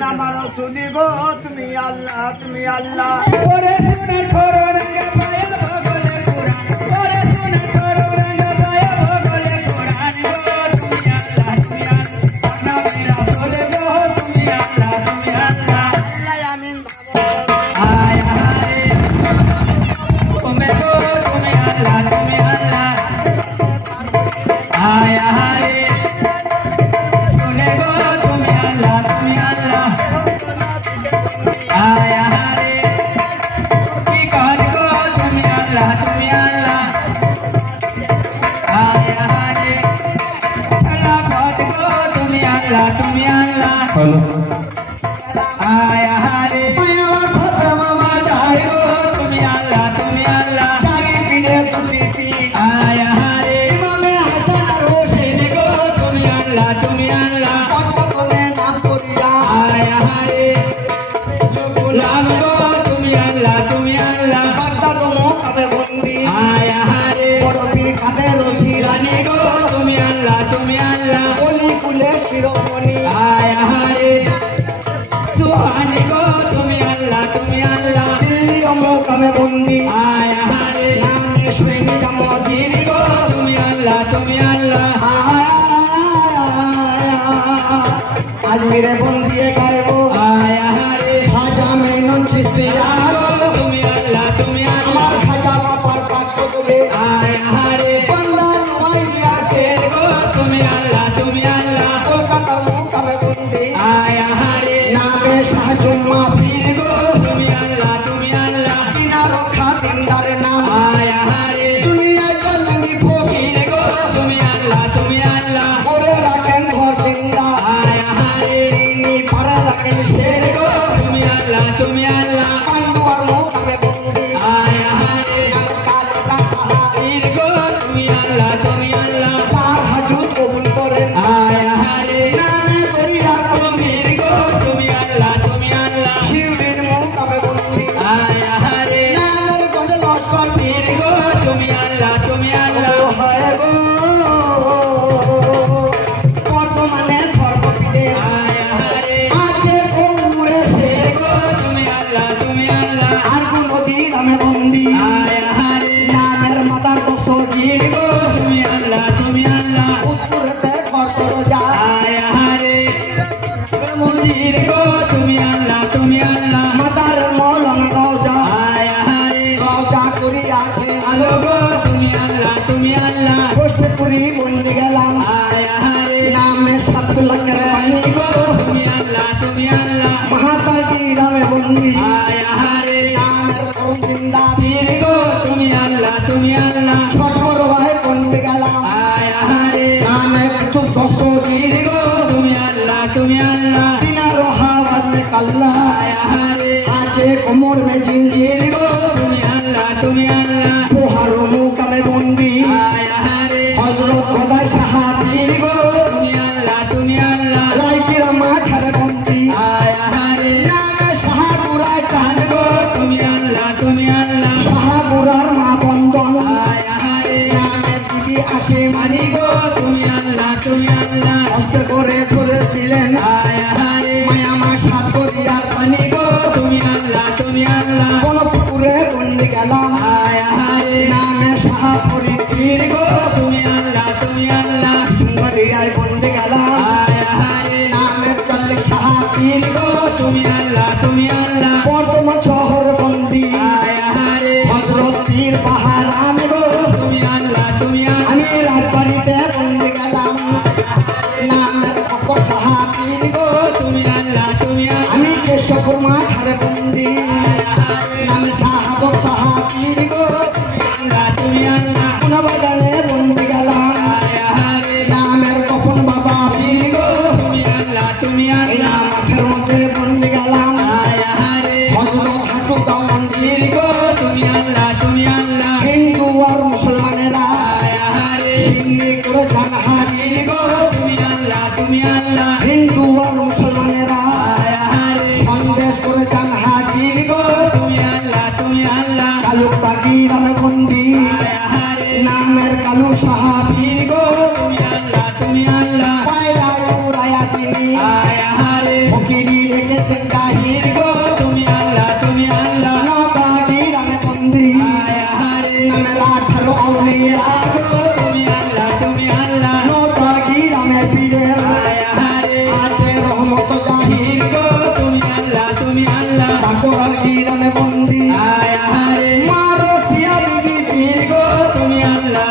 নামারো শুনি গো তুমি আল্লাহ তুমি আল্লাহ ওরে শুনে খোরো রঙে পায়া ভগলে কুরআন ওরে শুনে খোরো রঙে পায়া ভগলে কুরআন গো তুমি আল্লাহ নামে রাসূল গো তুমি আল্লাহ আল্লাহ আমিন আয় হারে তুমি গো তুমি আল্লাহ আয় হারে শুনে গো তুমি আল্লাহ আয় হারে কি কর গো তুমি আল্লাহ আয় হারে আল্লাহ পথ গো তুমি আল্লাহ আয় হারে আমার খোদা মামা যাই গো তুমি আল্লাহ চারি পিনে দুটি পীর আয় হারে ইমামে হাসান আর হোসেন গো তুমি আল্লাহ পদ্মে নাম করিয়া আয় হারে গোলাম গো তুমি আল্লাহ বাগদাদ মোকামে বন্দি আয় হারে বড় পীর কাদের রানী গো তুমি আল্লাহ অলি কুলে শিরোমণি আয় হারে সুহানি গো তুমি আল্লাহ দিল্লি মোকামে বন্দি আয় হারে নামে সৈনী জামজির গো তুমি আল্লাহ আজমিরে বন্দিয়ে গায়বো আয় হারে খাজা মেনন চিস্তিয়া গো তুমি আল্লাহ আমার খাজা বাবার পাক বদলে আয় হারে বান্দা নুমাইয়া শের গো তুমি আল্লাহ কলকাতার মোকামে বন্দি আয় হারে নামে শাহজুম্মা পীর গো তুমি আল্লাহ কিনারো খাতিনদার নাম আয় হারে দুনিয়া চলনি ফকির পীর গো তুমি আল্লাহ করে রাখেন ঘর জিন্দা আয় হারে তিনি পারা রাখেন শের গো তুমি আল্লাহ পান্ডুয়ার মোকামে বন্দি আয় হারে কালিকা সাহা পীর গো তুমি আল্লাহ চার হাজুর কবুল করেন আয় হারে নামে দরিয়া পীর গো তুমি আল্লাহ শিউরির মোকামে বন্দি আয় হারে নামের গজে লস্কর পীর গো তুমি আল্লাহ ও হয় গো বর্তমানে ধর্মপীঠে আয় হারে আছে গৌরে শের গো তুমি আল্লাহ আর কোন নদী নামে বন্দি আয় হারে নামের মাতার দস্তগীর গো তুমি আল্লাহ উত্তরেতে কর্তর যা আয় হারে মুজির গো তুমি আল্লাহ মাতার মলং রওজা আয় হারে রওজা করিয়াছে আলো গো তুমি আল্লাহ কষ্ট করি বন্দি গেলাম আয় হারে নামে সাবদুল্লাহ রানী গো তুমি আল্লাহ মহাতার কি নামে বন্দি আয় হারে নামের করুন জিন্দা পীর গো তুমি আল্লাহ ছটর ভাই বন্দি গেলাম আয় হারে নামে কুতুব দস্তগীর গো তুমি আল্লাহ দিনারো হাওয়াজ মে কাল্লা আয় হারে আছে কোমর মে জিঞ্জির গো তুমি আল্লাহ পোহারো মোকামে বন্দি আয় হারে হযরত খোদাই সাহাবীর গো তুমি আল্লাহ লাইকিরা মাঝারে বন্দি আয় হারে নামে সাহাগুরায় চাঁদ গো তুমি আল্লাহ সাহাগুরার মা বন্দন আয় হারে নামে দিদি আসে মানি গো তুমি আল্লাহ হস্ত করে ধরেছিলেন আয় হারে মায়া মা সাত করিয়ার পানি গো তুমি আল্লাহ কোন পুকুরে বন্দি গেলাম আয় হারে নামে সাহাপুরি পীর গো তুমি আল্লাহ সিংহলিয়ায় বন্দি গেলাম আয় হারে নামে চল্লিশ সাহাপীর গো তুমি আল্লাহ বর্তমান শহর বন্দি আয় হারে হযরত পীর বাহারাম গো তুমি আল্লাহ আমি রাজবাড়িতে বন্দি গেলাম নামের ফকর সাহাপীর গো তুমি আল্লাহ আমি কেশবপুর মাঝারে বন্দি নামে শাহাদত সাহাপীর গো কোন বাগানে বন্দি গেলাম নামের কখন বাবা পীর গো তুমি আল্লাহ মাঠের মধ্যে বন্দি গেলাম জাহির গো তুমি আল্লাহ নৌকা গিরামে বন্দি লাঠালো আউলিয়া গো তুমি আল্লাহ নৌকা গিরামে পীরে আছে রহমত জাহির গো তুমি আল্লাহ বাঁকুড়া গিরামে বন্দি মারো টিয়া বিবি পীর গো তুমি আল্লাহ